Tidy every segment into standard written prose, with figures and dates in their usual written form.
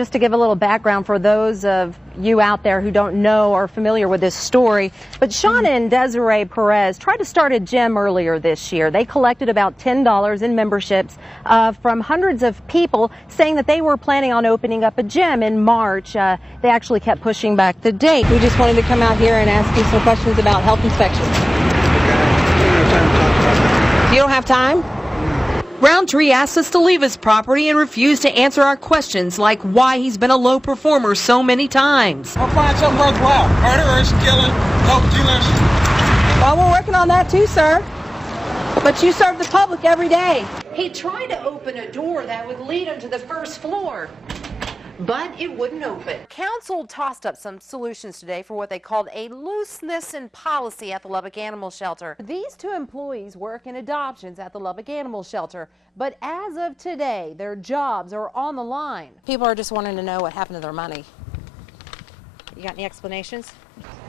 Just to give a little background for those of you out there who don't know or familiar with this story, but Shauna and Desiree Perez tried to start a gym earlier this year. They collected about $10 in memberships from hundreds of people, saying that they were planning on opening up a gym in March. They actually kept pushing back the date. We just wanted to come out here and ask you some questions about health inspections. You don't have time? Roundtree asked us to leave his property and refused to answer our questions like why he's been a low performer so many times. I'll find something worthwhile. Murderers, killing, dope dealers. Well, we're working on that too, sir. But you serve the public every day. He tried to open a door that would lead him to the first floor, but it wouldn't open. Council tossed up some solutions today for what they called a looseness in policy at the Lubbock Animal Shelter. These two employees work in adoptions at the Lubbock Animal Shelter, but as of today, their jobs are on the line. People are just wanting to know what happened to their money. You got any explanations?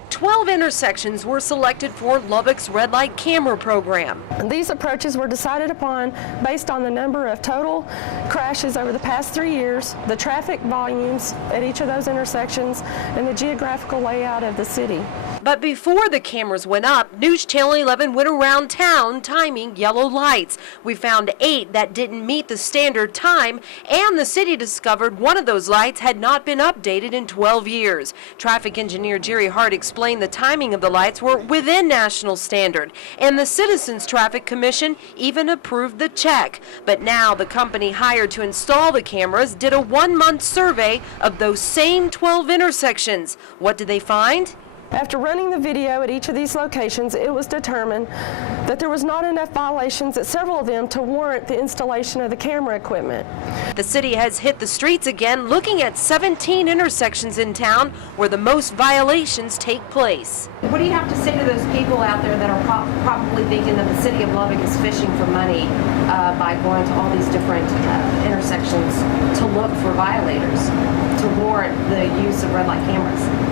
12 intersections were selected for Lubbock's red light camera program. These approaches were decided upon based on the number of total crashes over the past 3 years, the traffic volumes at each of those intersections, and the geographical layout of the city. But before the cameras went up, News Channel 11 went around town timing yellow lights. We found 8 that didn't meet the standard time, and the city discovered one of those lights had not been updated in 12 years. Traffic engineer Jerry Hart explained the timing of the lights were within national standard, and the Citizens Traffic Commission even approved the check. But now the company hired to install the cameras did a 1-month survey of those same 12 intersections. What did they find? After running the video at each of these locations, it was determined that there was not enough violations at several of them to warrant the installation of the camera equipment. The city has hit the streets again, looking at 17 intersections in town where the most violations take place. What do you have to say to those people out there that are probably thinking that the city of Lubbock is fishing for money by going to all these different intersections to look for violators, to warrant the use of red light cameras?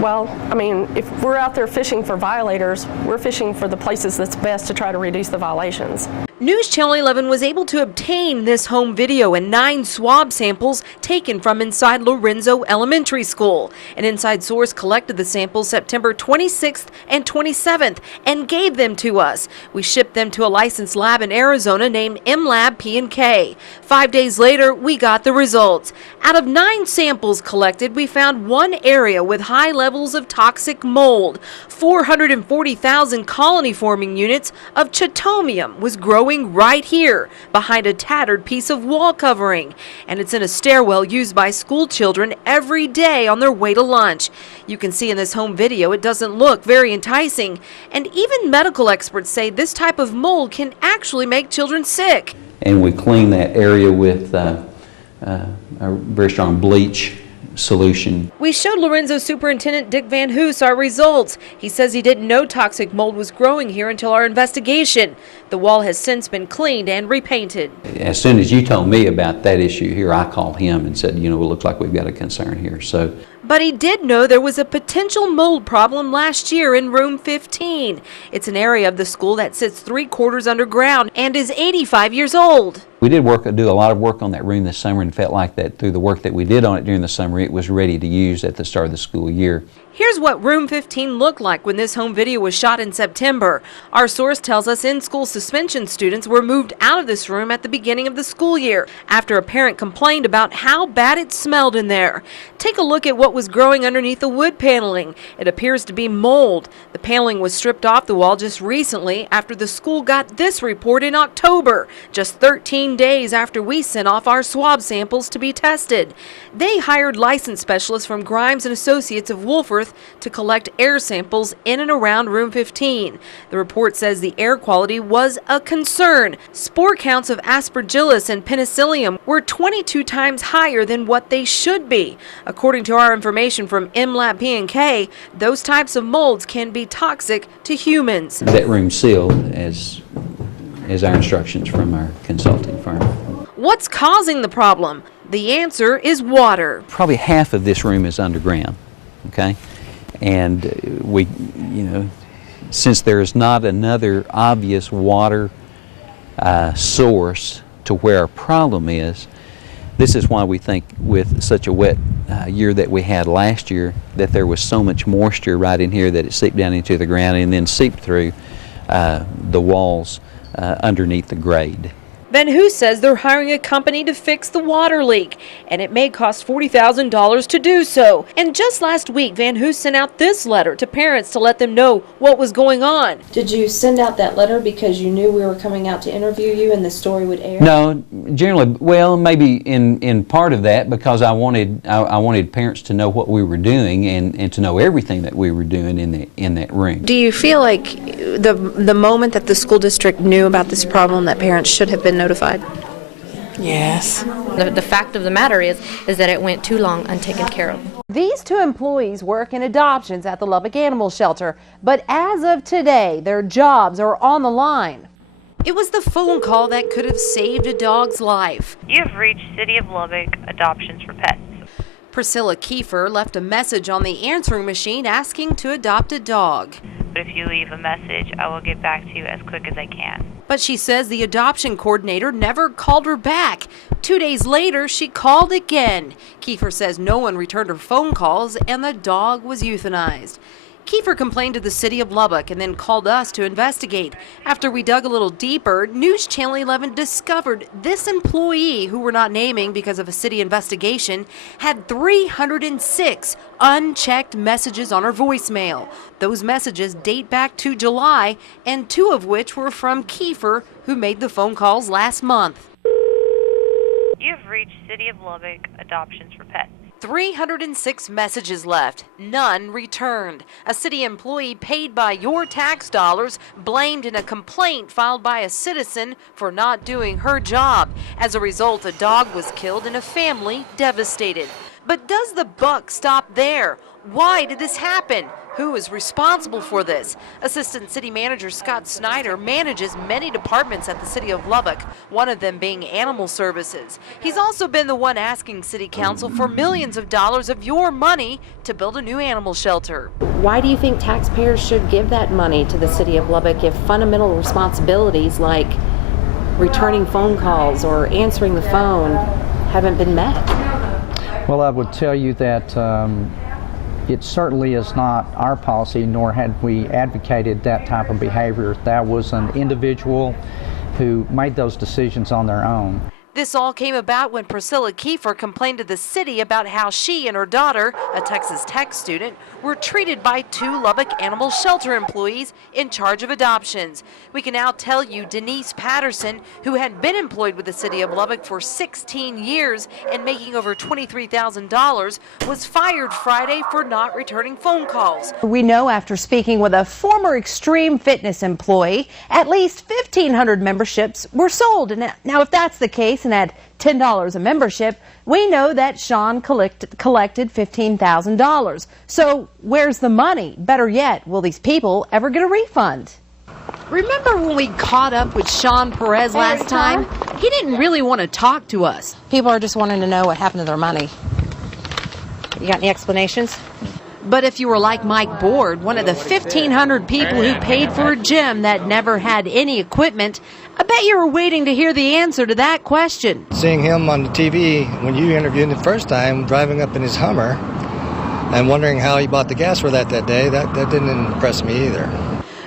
Well, I mean, if we're out there fishing for violators, we're fishing for the places that's best to try to reduce the violations. News Channel 11 was able to obtain this home video and 9 swab samples taken from inside Lorenzo Elementary School. An inside source collected the samples September 26th and 27th and gave them to us. We shipped them to a licensed lab in Arizona named MLab P&K. 5 days later, we got the results. Out of 9 samples collected, we found one area with high levels of toxic mold. 440,000 colony-forming units of Chaetomium was growing right here behind a tattered piece of wall covering, and it's in a stairwell used by school children every day on their way to lunch. You can see in this home video it doesn't look very enticing, and even medical experts say this type of mold can actually make children sick. And we clean that area with a very strong bleach solution. We showed Lorenzo Superintendent Dick Van Hoos our results. He says he didn't know toxic mold was growing here until our investigation. The wall has since been cleaned and repainted. As soon as you told me about that issue here, I called him and said, you know, it looks like we've got a concern here. But he did know there was a potential mold problem last year in room 15. It's an area of the school that sits 3/4 underground and is 85 years old. We did do a lot of work on that room this summer and felt like that through the work that we did on it during the summer, it was ready to use at the start of the school year. Here's what room 15 looked like when this home video was shot in September. Our source tells us in-school suspension students were moved out of this room at the beginning of the school year after a parent complained about how bad it smelled in there. Take a look at what was growing underneath the wood paneling. It appears to be mold. The paneling was stripped off the wall just recently after the school got this report in October, just 13 days after we sent off our swab samples to be tested. They hired license specialists from Grimes and Associates of Wolford to collect air samples in and around room 15. The report says the air quality was a concern. Spore counts of Aspergillus and Penicillium were 22 times higher than what they should be. According to our information from MLab P&K, those types of molds can be toxic to humans. That room's sealed as our instructions from our consulting firm. What's causing the problem? The answer is water. Probably half of this room is underground, okay? And we, since there is not another obvious water source to where our problem is, This is why we think with such a wet year that we had last year that there was so much moisture right in here that it seeped down into the ground and then seeped through the walls underneath the grade. Van Hoos says they're hiring a company to fix the water leak, and it may cost $40,000 to do so. And just last week, Van Hoos sent out this letter to parents to let them know what was going on. Did you send out that letter because you knew we were coming out to interview you and the story would air? No, generally, well, maybe in part of that because I wanted parents to know what we were doing and to know everything that we were doing in that room. Do you feel like the moment that the school district knew about this problem that parents should have been notified? Yes. The fact of the matter is that it went too long untaken care of. These two employees work in adoptions at the Lubbock Animal Shelter, but as of today, their jobs are on the line. It was the phone call that could have saved a dog's life. You've reached City of Lubbock Adoptions for Pets. Priscilla Kiefer left a message on the answering machine asking to adopt a dog. But if you leave a message, I will get back to you as quick as I can. But she says the adoption coordinator never called her back. 2 days later, she called again. Kiefer says no one returned her phone calls and the dog was euthanized. Kiefer complained to the City of Lubbock and then called us to investigate. After we dug a little deeper, News Channel 11 discovered this employee, who we're not naming because of a city investigation, had 306 unchecked messages on her voicemail. Those messages date back to July, and 2 of which were from Kiefer, who made the phone calls last month. You've reached City of Lubbock Adoptions for Pets. 306 messages left, none returned. A city employee paid by your tax dollars blamed in a complaint filed by a citizen for not doing her job. As a result, a dog was killed and a family devastated. But does the buck stop there? Why did this happen? Who is responsible for this? Assistant City Manager Scott Snyder manages many departments at the City of Lubbock, one of them being Animal Services. He's also been the one asking City Council for millions of dollars of your money to build a new animal shelter. Why do you think taxpayers should give that money to the City of Lubbock if fundamental responsibilities like returning phone calls or answering the phone haven't been met? Well, I would tell you that it certainly is not our policy, nor had we advocated that type of behavior. That was an individual who made those decisions on their own. This all came about when Priscilla Kiefer complained to the city about how she and her daughter, a Texas Tech student, were treated by 2 Lubbock Animal Shelter employees in charge of adoptions. We can now tell you Denise Patterson, who had been employed with the City of Lubbock for 16 years and making over $23,000, was fired Friday for not returning phone calls. We know after speaking with a former Extreme Fitness employee, at least 1,500 memberships were sold. And now, if that's the case, and at $10 a membership, we know that Sean collected $15,000. So where's the money? Better yet, will these people ever get a refund? Remember when we caught up with Sean Perez last time? He didn't really want to talk to us. People are just wanting to know what happened to their money. You got any explanations? But if you were like Mike Board, one of the 1,500 people who paid for a gym that never had any equipment, I bet you were waiting to hear the answer to that question. Seeing him on the TV when you interviewed him the first time, driving up in his Hummer, and wondering how he bought the gas for that day, that didn't impress me either.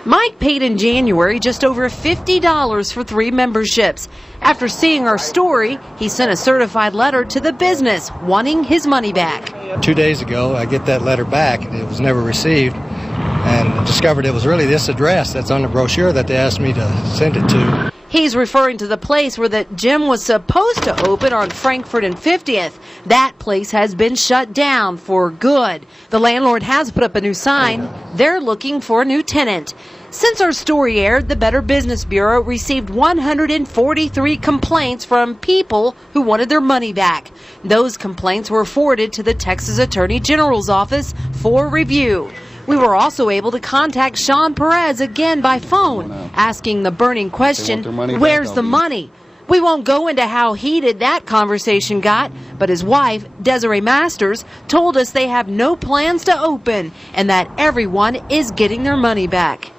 Mike paid in January just over $50 for 3 memberships. After seeing our story, he sent a certified letter to the business wanting his money back. 2 days ago, I get that letter back, and it was never received, and discovered it was really this address that's on the brochure that they asked me to send it to. He's referring to the place where the gym was supposed to open on Frankfort and 50th. That place has been shut down for good. The landlord has put up a new sign. They're looking for a new tenant. Since our story aired, the Better Business Bureau received 143 complaints from people who wanted their money back. Those complaints were forwarded to the Texas Attorney General's office for review. We were also able to contact Sean Perez again by phone, asking the burning question, where's the money? We won't go into how heated that conversation got, but his wife, Desiree Masters, told us they have no plans to open and that everyone is getting their money back.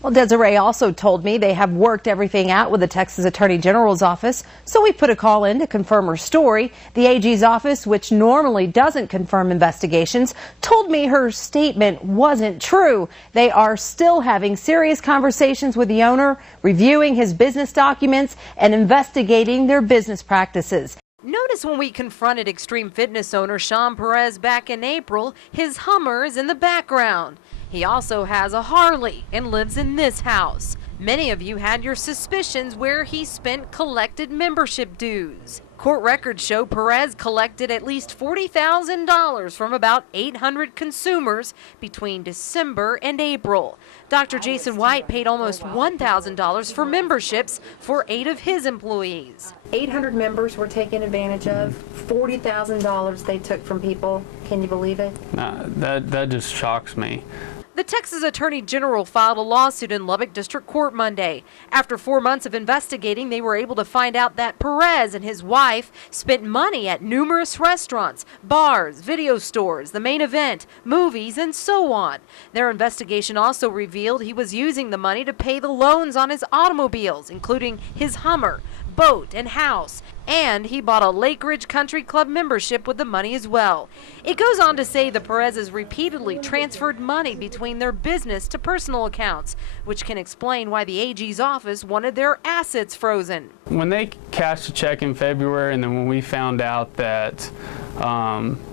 Well, Desiree also told me they have worked everything out with the Texas Attorney General's office, so we put a call in to confirm her story. The AG's office, which normally doesn't confirm investigations, told me her statement wasn't true. They are still having serious conversations with the owner, reviewing his business documents, and investigating their business practices. Notice when we confronted Extreme Fitness owner Sean Perez back in April, his Hummer is in the background. He also has a Harley and lives in this house. Many of you had your suspicions where he spent collected membership dues. Court records show Perez collected at least $40,000 from about 800 consumers between December and April. Dr. Jason White paid almost $1,000 for memberships for 8 of his employees. 800 members were taken advantage of. $40,000 they took from people. Can you believe it? That just shocks me. The Texas Attorney General filed a lawsuit in Lubbock District Court Monday. After 4 months of investigating, they were able to find out that Perez and his wife spent money at numerous restaurants, bars, video stores, the Main Event, movies, and so on. Their investigation also revealed he was using the money to pay the loans on his automobiles, including his Hummer, boat, and house. And he bought a Lake Ridge Country Club membership with the money as well. It goes on to say the Perez's repeatedly transferred money between their business to personal accounts, which can explain why the AG's office wanted their assets frozen. When they cashed a check in February, and then when we found out that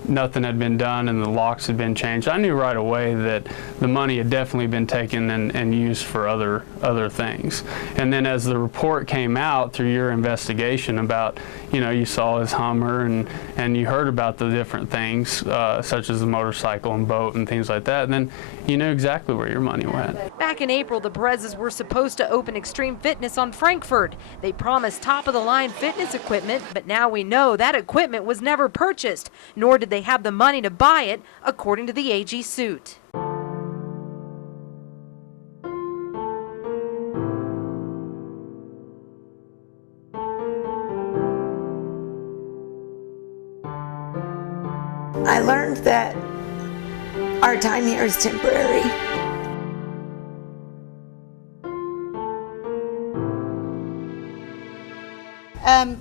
nothing had been done and the locks had been changed, I knew right away that the money had definitely been taken and used for other things. And then as the report came out through your investigation about, you saw his Hummer and you heard about the different things such as the motorcycle and boat and things like that, and then you knew exactly where your money went. Back in April, the Perez's were supposed to open Extreme Fitness on Frankfurt. They promised top-of-the-line fitness equipment, but now we know that equipment was never purchased, nor did they have the money to buy it, according to the AG suit. I learned that our time here is temporary.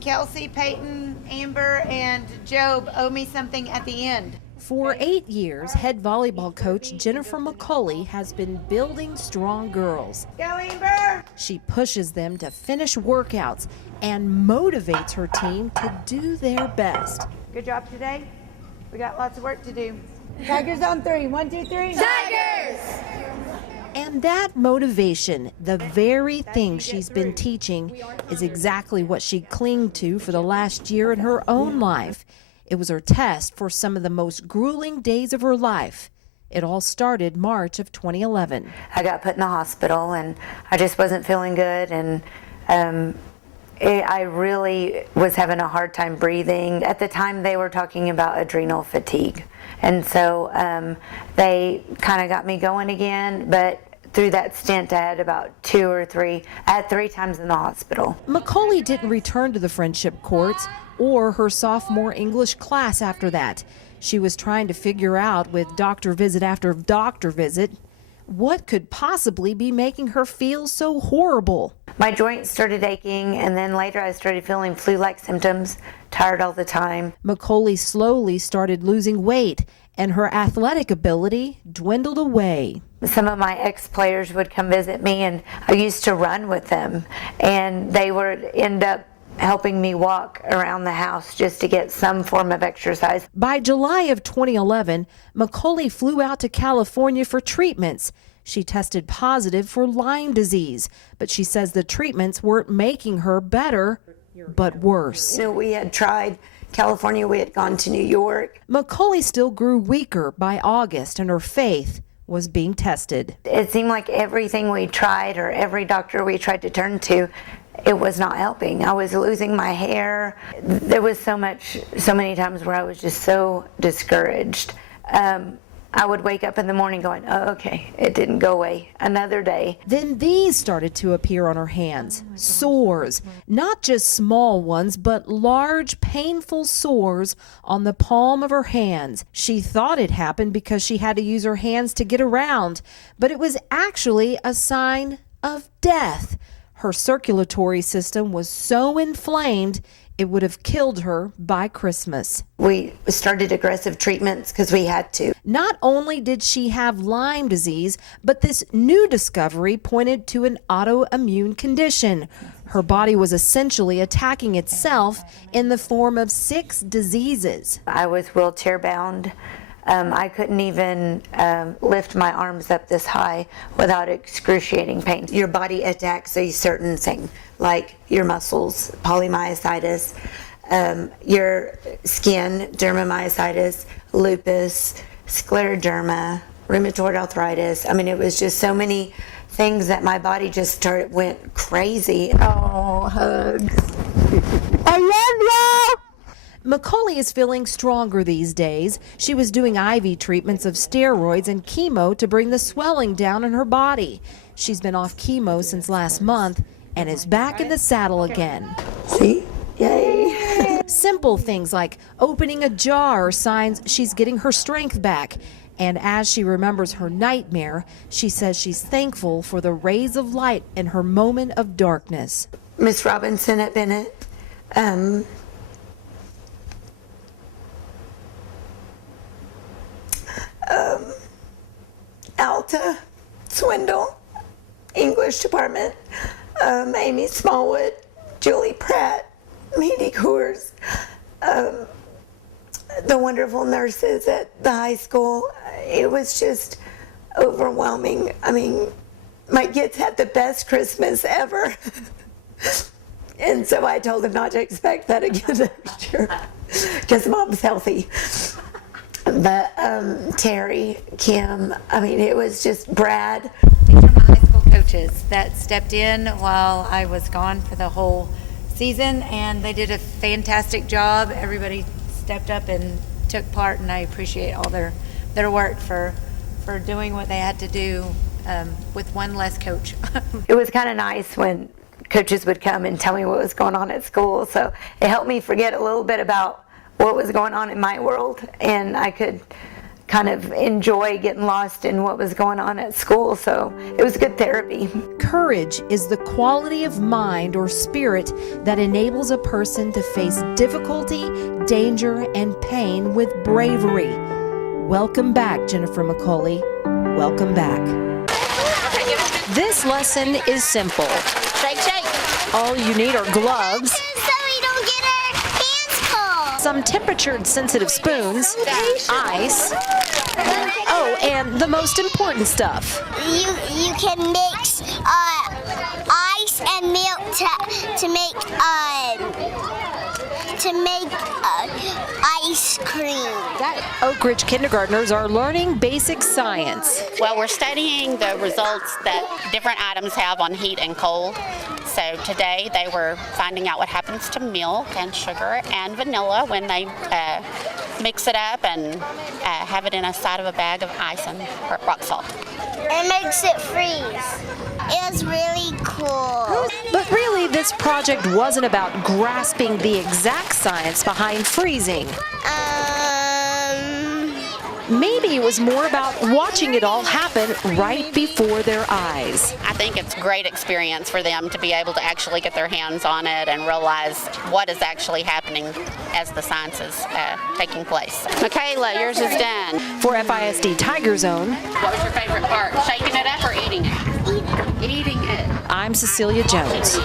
Kelsey, Peyton, Amber, and Job owe me something at the end. For 8 years, head volleyball coach Jennifer McCauley has been building strong girls. Go, Amber! She pushes them to finish workouts and motivates her team to do their best. Good job today. We got lots of work to do. Tigers on 3. 1, 2, 3. Tigers! And that motivation, the very thing she's been teaching, is exactly what she clinged to for the last year in her own life. It was her test for some of the most grueling days of her life. It all started March of 2011. I got put in the hospital and I just wasn't feeling good, and I really was having a hard time breathing. At the time they were talking about adrenal fatigue. And so they kind of got me going again, but through that stint I had about 2 or 3, I had 3 times in the hospital. McCauley didn't return to the friendship courts or her sophomore English class after that. She was trying to figure out, with doctor visit after doctor visit, what could possibly be making her feel so horrible. My joints started aching, and then later I started feeling flu-like symptoms, tired all the time. McCauley slowly started losing weight, and her athletic ability dwindled away. Some of my ex-players would come visit me, and I used to run with them, and they would end up helping me walk around the house just to get some form of exercise. By July of 2011, McCauley flew out to California for treatments. She tested positive for Lyme disease, but she says the treatments weren't making her better, but worse. We had tried California, we had gone to New York. McCauley still grew weaker by August, and her faith was being tested. It seemed like everything we tried, or every doctor we tried to turn to, it was not helping. I was losing my hair. There was so many times where I was just so discouraged. I would wake up in the morning going, oh, okay, it didn't go away. Another day. Then these started to appear on her hands. Sores. Not just small ones, but large, painful sores on the palm of her hands. She thought it happened because she had to use her hands to get around, but it was actually a sign of death. Her circulatory system was so inflamed, it would have killed her by Christmas. We started aggressive treatments because we had to. Not only did she have Lyme disease, but this new discovery pointed to an autoimmune condition. Her body was essentially attacking itself in the form of 6 diseases. I was wheelchair bound. I couldn't even lift my arms up this high without excruciating pain. Your body attacks a certain thing, like your muscles, polymyositis, your skin, dermamyositis, lupus, scleroderma, rheumatoid arthritis. I mean, it was just so many things that my body just went crazy. Oh, hugs. I love you! Macaulay is feeling stronger these days. She was doing IV treatments of steroids and chemo to bring the swelling down in her body. She's been off chemo since last month and is back in the saddle again. See? Yay! Simple things like opening a jar are signs she's getting her strength back. And as she remembers her nightmare, she says she's thankful for the rays of light in her moment of darkness. Miss Robinson at Bennett, Alta, Swindle, English department, Amy Smallwood, Julie Pratt, Meady Coors, the wonderful nurses at the high school. It was just overwhelming. I mean, my kids had the best Christmas ever. And so I told them not to expect that again next year, because Mom's healthy. But Terry, Kim, I mean, it was just Brad. These are my high school coaches that stepped in while I was gone for the whole season, and they did a fantastic job. Everybody stepped up and took part, and I appreciate all their work for doing what they had to do with one less coach. It was kind of nice when coaches would come and tell me what was going on at school, so it helped me forget a little bit about what was going on in my world, and I could kind of enjoy getting lost in what was going on at school, so it was good therapy. Courage is the quality of mind or spirit that enables a person to face difficulty, danger, and pain with bravery. Welcome back, Jennifer Macaulay. Welcome back. This lesson is simple. Shake, shake. All you need are gloves, some temperature-sensitive spoons, ice, oh, and the most important stuff. You can mix ice and milk to make ice cream. Oak Ridge kindergartners are learning basic science. Well, we're studying the results that different items have on heat and cold. So today they were finding out what happens to milk and sugar and vanilla when they mix it up and have it in a side of a bag of ice and rock salt. It makes it freeze. It was really cool. But really, this project wasn't about grasping the exact science behind freezing. Maybe it was more about watching it all happen right before their eyes. I think it's a great experience for them to be able to actually get their hands on it and realize what is actually happening as the science is taking place. Michaela, yours is done. For FISD Tiger Zone. What was your favorite part? Shaking it up or eating it? Eating it. I'm Cecilia Jones.